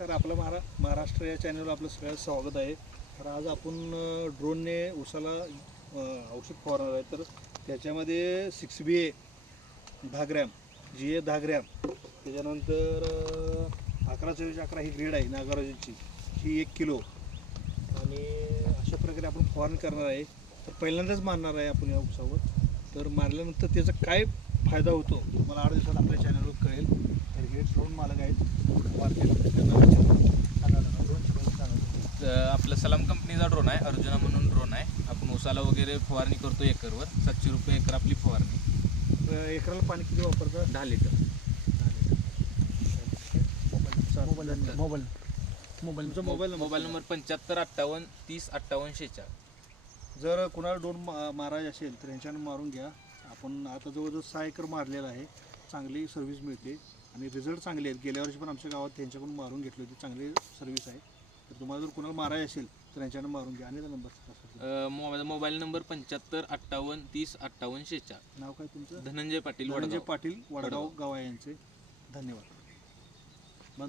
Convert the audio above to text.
तर आपलं महाराष्ट्र या चॅनलवर आपलं सगळ्यांचं स्वागत आहे. तर आज आपण ड्रोनने उसाला औषध फवारणार आहे. तर त्याच्यामध्ये 6BA 10 ग्रॅम, GA 10 ग्रॅम, त्याच्यानंतर 11-11 ही ग्रेड आहे नागार्जुनची, ही 1 किलो, आणि अशा प्रकारे आपण फवारणी करणार आहे. तर पहिल्यांदाच मारणार आहे आपण या उसावर. तर मारल्यानंतर त्याचा काय फायदा होतो तुम्हाला 8 दिवसात आपल्या चॅनलवर कळेल. तर हे ड्रोन मालक आहेत आपलं सलाम कंपनीचा ड्रोन आहे, अर्जुना म्हणून ड्रोन आहे. आपण उसाला वगैरे फवारणी करतो एकरवर. 700 रुपये एकर आपली फवारणी. एकराला पाणी किती वापरतं? 10 लिटर. Mobile number 7558 30 58 46. जर कुणाला ड्रोन मारायचे असेल तर यांच्यानं मारून घ्या. आपण आता जवळजवळ 6 एकर मारलेला आहे. चांगली सर्व्हिस मिळते आणि रिझल्ट चांगले आहेत. गेल्या वर्षी पण आमच्या गावात त्यांच्याकडून मारून घेतली होती, चांगली सर्व्हिस आहे. तर तुम्हाला जर कुणाला मारायचे असेल तर यांच्यानं मारून घ्या. आणि नंबर मोबाईल नंबर 7558 30 58 46. नाव काय तुमचं? धनंजय पाटील, धनंजय वडगाव. पाटील, वडगाव गाव आहे यांचे. धन्यवाद.